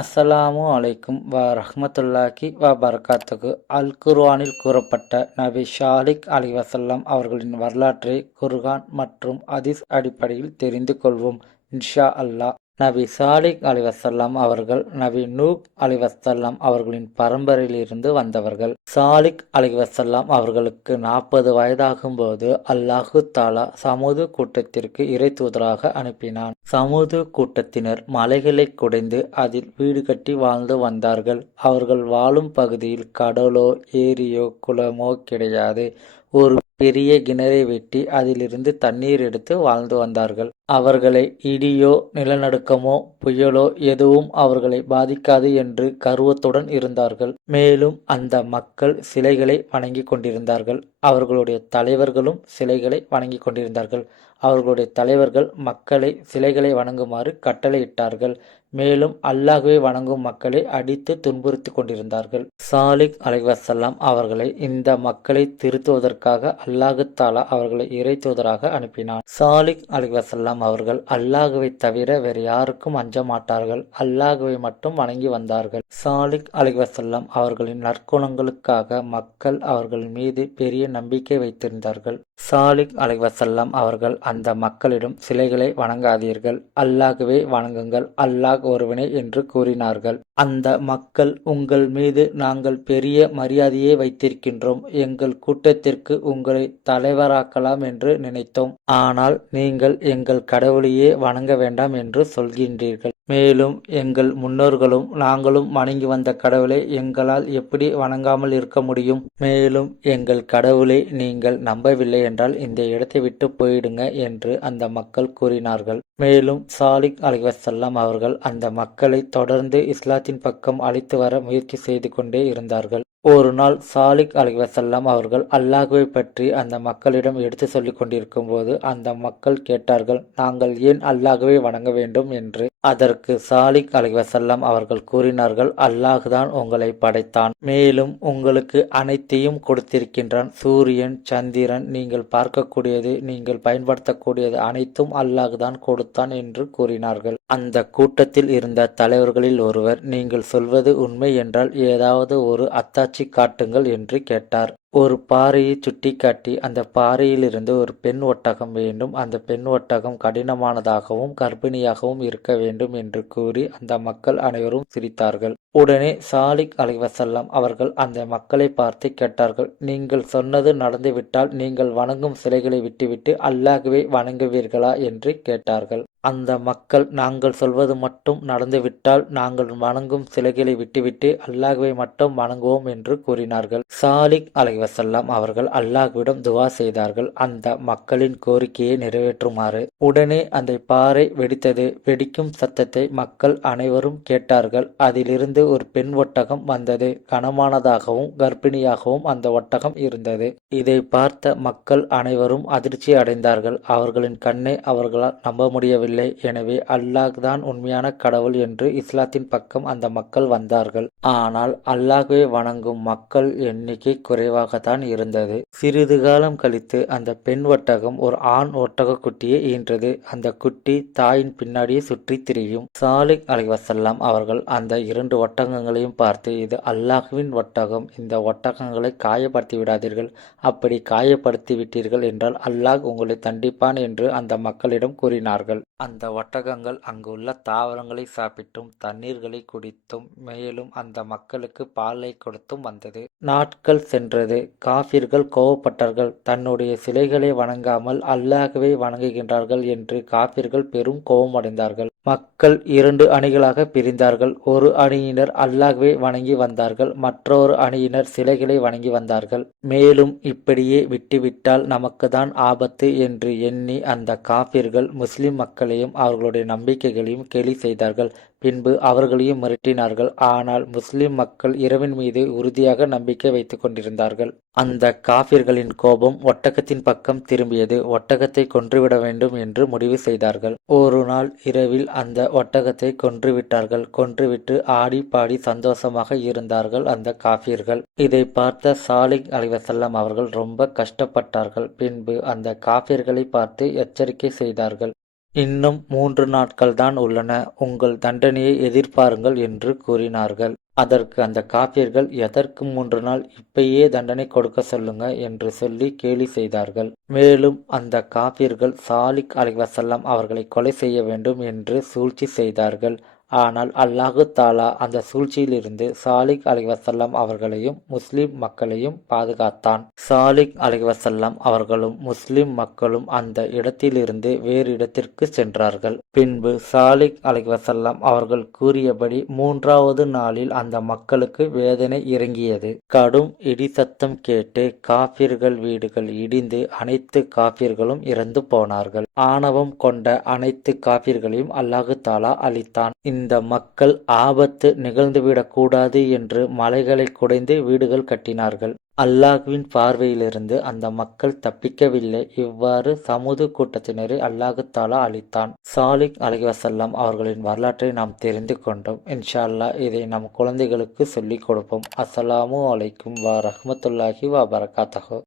அஸ்ஸலாமு அலைக்கும் ரஹ்மத்துல்லாஹி பரகாத்துஹு. அல் குர்ஆனில் கூறப்பட்ட நபி ஸாலிஹ் அலைஹிவஸல்லம் அவர்களின் வரலாற்றை குர்ஆன் மற்றும் ஹதீஸ் அடிப்படையில் தெரிந்து கொள்வோம் இன்ஷா அல்லாஹ். நபி ஸாலிஹ் அலைஹிவஸல்லம் அவர்கள் நபி நூஹ் அலைஹிவஸல்லம் அவர்களின் பரம்பரையிலிருந்து வந்தவர்கள். ஸாலிஹ் அலைஹிவஸல்லம் அவர்களுக்கு 40 வயதாகும்போது அல்லாஹு தஆலா சமூது கூட்டத்திற்கு இறை தூதராக அனுப்பினான். சமூது கூட்டத்தினர் மலைகளை குடைந்து அதில் வீடு கட்டி வாழ்ந்து வந்தார்கள். அவர்கள் வாழும் பகுதியில் கடலோ ஏரியோ குளமோ கிடையாது. ஒரு பெரிய கிணறை வெட்டி அதிலிருந்து தண்ணீர் எடுத்து வாழ்ந்து வந்தார்கள். அவர்களை இடியோ நிலநடுக்கமோ புயலோ எதுவும் அவர்களை பாதிக்காது என்று கர்வத்துடன் இருந்தார்கள். மேலும் அந்த மக்கள் சிலைகளை வணங்கி கொண்டிருந்தார்கள். அவர்களுடைய தலைவர்களும் சிலைகளை வணங்கி கொண்டிருந்தார்கள். அவர்களுடைய தலைவர்கள் மக்களை சிலைகளை வணங்குமாறு கட்டளையிட்டார்கள். மேலும் அல்லாஹ்வை வணங்கும் மக்களை அடித்து துன்புறுத்தி கொண்டிருந்தார்கள். ஸாலிஹ் அலைஹிவஸல்லம் அவர்களை இந்த மக்களை திருத்துவதற்காக அல்லாஹு தஆலா அவர்களை இறை தூதராக அனுப்பினான். ஸாலிஹ் அலைஹிவஸல்லம் அவர்கள் அல்லாஹ்வை தவிர வேறு யாருக்கும் அஞ்ச மாட்டார்கள். அல்லாஹ்வை மட்டும் வணங்கி வந்தார்கள். ஸாலிஹ் அலைஹிவஸல்லம் அவர்களின் நற்குணங்களுக்காக மக்கள் அவர்கள் மீது பெரிய நம்பிக்கை வைத்திருந்தார்கள். ஸாலிஹ் அலைஹிவஸல்லம் அவர்கள் அந்த மக்களிடம் சிலைகளை வணங்காதீர்கள், அல்லாஹ்வை வணங்குங்கள், அல்லாஹ் ஒருவனே என்று கூறினார்கள். அந்த மக்கள், உங்கள் மீது நாங்கள் பெரிய மரியாதையை வைத்திருக்கின்றோம், எங்கள் கூட்டத்திற்கு உங்களை தலைவராக்கலாம் என்று நினைத்தோம். ஆனால் நீங்கள் எங்கள் கடவுளையே வணங்க வேண்டாம் என்று சொல்கின்றீர்கள். மேலும் எங்கள் முன்னோர்களும் நாங்களும் வணங்கி வந்த கடவுளை எங்களால் எப்படி வணங்காமல் இருக்க முடியும்? மேலும் எங்கள் கடவுளை நீங்கள் நம்பவில்லை என்றால் இந்த இடத்தை விட்டு போயிடுங்க என்று அந்த மக்கள் கூறினார்கள். மேலும் ஸாலிஹ் அலைஹிவஸல்லம் அவர்கள் அந்த மக்களை தொடர்ந்து இஸ்லாத்தின் பக்கம் அழைத்து வர முயற்சி செய்து கொண்டே இருந்தார்கள். ஒரு நாள் ஸாலிஹ் அலைஹிவஸல்லம் அவர்கள் அல்லாஹ்வை பற்றி அந்த மக்களிடம் எடுத்து சொல்லிக் கொண்டிருக்கும் போது அந்த மக்கள் கேட்டார்கள், நாங்கள் ஏன் அல்லாஹ்வை வணங்க வேண்டும் என்று. அதற்கு ஸாலிஹ் அலைஹிவஸல்லம் அவர்கள் கூறினார்கள், அல்லாஹ் தான் உங்களை படைத்தான், மேலும் உங்களுக்கு அனைத்தையும் கொடுத்திருக்கின்றான். சூரியன், சந்திரன், நீங்கள் பார்க்கக்கூடியது, நீங்கள் பயன்படுத்தக்கூடியது அனைத்தும் அல்லாஹ் தான் கொடுத்தான் என்று கூறினார்கள். அந்த கூட்டத்தில் இருந்த தலைவர்களில் ஒருவர், நீங்கள் சொல்வது உண்மை என்றால் ஏதாவது ஒரு அத்தாட்சி காட்டுங்கள் என்று கேட்டார். ஒரு பாறையை சுட்டிக்காட்டி, அந்த பாறையிலிருந்து ஒரு பெண் ஒட்டகம் வேண்டும், அந்த பெண் ஒட்டகம் கடினமானதாகவும் கர்ப்பிணியாகவும் இருக்க வேண்டும் என்று கூறி அந்த மக்கள் அனைவரும் சிரித்தார்கள். உடனே ஸாலிஹ் அலைஹிவஸல்லம் அவர்கள் அந்த மக்களை பார்த்து கேட்டார்கள், நீங்கள் சொன்னது நடந்துவிட்டால் நீங்கள் வணங்கும் சிலைகளை விட்டுவிட்டு அல்லாஹ்வை வணங்குவீர்களா என்று கேட்டார்கள். அந்த மக்கள், நாங்கள் சொல்வது மட்டும் நடந்துவிட்டால் நாங்கள் வணங்கும் சிலைகளை விட்டுவிட்டு அல்லாஹ்வை மட்டும் வணங்குவோம் என்று கூறினார்கள். ஸாலிஹ் அலைஹிவஸல்லம் அவர்கள் அல்லாஹ்விடம் துவா செய்தார்கள், அந்த மக்களின் கோரிக்கையை நிறைவேற்றுமாறு. உடனே அந்த பாறை வெடித்தது. வெடிக்கும் சத்தத்தை மக்கள் அனைவரும் கேட்டார்கள். அதிலிருந்து ஒரு பெண் ஒட்டகம் வந்தது. கனமானதாகவும் கர்ப்பிணியாகவும் அந்த ஒட்டகம் இருந்தது. இதை பார்த்த மக்கள் அனைவரும் அதிர்ச்சி அடைந்தார்கள். அவர்களின் கண்ணை அவர்களால் நம்ப முடியவில்லை. எனவே அல்லாஹ் தான் உண்மையான கடவுள் என்று இஸ்லாத்தின் பக்கம் அந்த மக்கள் வந்தார்கள். ஆனால் அல்லாஹ்வை வணங்கும் மக்கள் எண்ணிக்கை குறைவாகத்தான் இருந்தது. சிறிது காலம் கழித்து அந்த பெண் ஒட்டகம் ஒரு ஆண் ஒட்டக குட்டியை ஈன்றது. அந்த குட்டி தாயின் பின்னாடியே சுற்றி திரியும். ஸாலிஹ் அலைஹிவஸல்லம் அவர்கள் அந்த 2 ஒட்டகங்களையும் பார்த்து, இது அல்லாஹ்வின் ஒட்டகம், இந்த ஒட்டகங்களை காயப்படுத்தி விடாதீர்கள், அப்படி காயப்படுத்தி விட்டீர்கள் என்றால் அல்லாஹ் உங்களை தண்டிப்பான் என்று அந்த மக்களிடம் கூறினார்கள். அந்த ஒட்டகங்கள் அங்குள்ள தாவரங்களை சாப்பிட்டும் தண்ணீர்களை குடித்தும் மேலும் அந்த மக்களுக்கு பாலை கொடுத்தும் வந்தது. நாட்கள் சென்றது. காஃபிர்கள் கோபப்பட்டார்கள். தன்னுடைய சிலைகளை வணங்காமல் அல்லாஹ்வை வணங்குகின்றார்கள் என்று காஃபிர்கள் பெரும் கோபமடைந்தார்கள். மக்கள் 2 அணிகளாக பிரிந்தார்கள். ஒரு அணியினர் அல்லாஹ்வை வணங்கி வந்தார்கள், மற்றொரு அணியினர் சிலைகளை வணங்கி வந்தார்கள். மேலும் இப்படியே விட்டுவிட்டால் நமக்கு தான் ஆபத்து என்று எண்ணி அந்த காஃபிர்கள் முஸ்லிம் மக்களையும் அவர்களுடைய நம்பிக்கைகளையும் கேலி செய்தார்கள். பின்பு அவர்களையும் மிரட்டினார்கள். ஆனால் முஸ்லிம் மக்கள் இறைவன் மீது உறுதியாக நம்பிக்கை வைத்துக் கொண்டிருந்தார்கள். அந்த காஃபிர்களின் கோபம் ஒட்டகத்தின் பக்கம் திரும்பியது. ஒட்டகத்தை கொன்றுவிட வேண்டும் என்று முடிவு செய்தார்கள். ஒரு நாள் இரவில் அந்த ஒட்டகத்தை கொன்றுவிட்டார்கள். கொன்றுவிட்டு ஆடி பாடி சந்தோஷமாக இருந்தார்கள் அந்த காஃபிர்கள். இதை பார்த்த ஸாலிஹ் அலைஹிவஸல்லம் அவர்கள் ரொம்ப கஷ்டப்பட்டார்கள். பின்பு அந்த காஃபிர்களை பார்த்து எச்சரிக்கை செய்தார்கள், இன்னும் 3 நாட்கள்தான் உள்ளன, உங்கள் தண்டனையை எதிர்பாருங்கள் என்று கூறினார்கள். அதற்கு அந்த காபிர்கள், எதற்கு 3 நாள், இப்பயே தண்டனை கொடுக்க சொல்லுங்க என்று சொல்லி கேலி செய்தார்கள். மேலும் அந்த காபிர்கள் சாலிக் அலைஹிவஸல்லம் அவர்களை கொலை செய்ய வேண்டும் என்று சூழ்ச்சி செய்தார்கள். ஆனால் அல்லாஹு தாலா அந்த சூழ்ச்சியிலிருந்து சாலிக் அலைஹிவஸல்லம் அவர்களையும் முஸ்லிம் மக்களையும் பாதுகாத்தான். சாலிக் அலைஹிவஸல்லம் அவர்களும் முஸ்லிம் மக்களும் அந்த இடத்திலிருந்து வேறு இடத்திற்கு சென்றார்கள். பின்பு சாலிக் அலைஹிவஸல்லம் அவர்கள் கூறியபடி 3வது நாளில் அந்த மக்களுக்கு வேதனை இறங்கியது. கடும் இடி சத்தம் கேட்டு காபிர்கள் வீடுகள் இடிந்து அனைத்து காபிர்களும் இறந்து போனார்கள். ஆணவம் கொண்ட அனைத்து காபிர்களையும் அல்லாஹு தாலா அழித்தான். இந்த மக்கள் ஆபத்து நிகழ்ந்துவிடக் கூடாது என்று மலைகளை குடைந்து வீடுகள் கட்டினார்கள். அல்லாஹ்வின் பார்வையிலிருந்து அந்த மக்கள் தப்பிக்கவில்லை. இவ்வாறு சமூது கூட்டத்தினரை அல்லாஹு தாலா அழித்தான். சாலிக் அலைஹிவஸல்லம் அவர்களின் வரலாற்றை நாம் தெரிந்து கொண்டோம். இன்ஷா அல்லாஹ் இதை நம் குழந்தைகளுக்கு சொல்லிக் கொடுப்போம். அஸ்ஸலாமு அலைக்கும் வ ரஹ்மத்துல்லாஹி வ பரகாத்துஹு.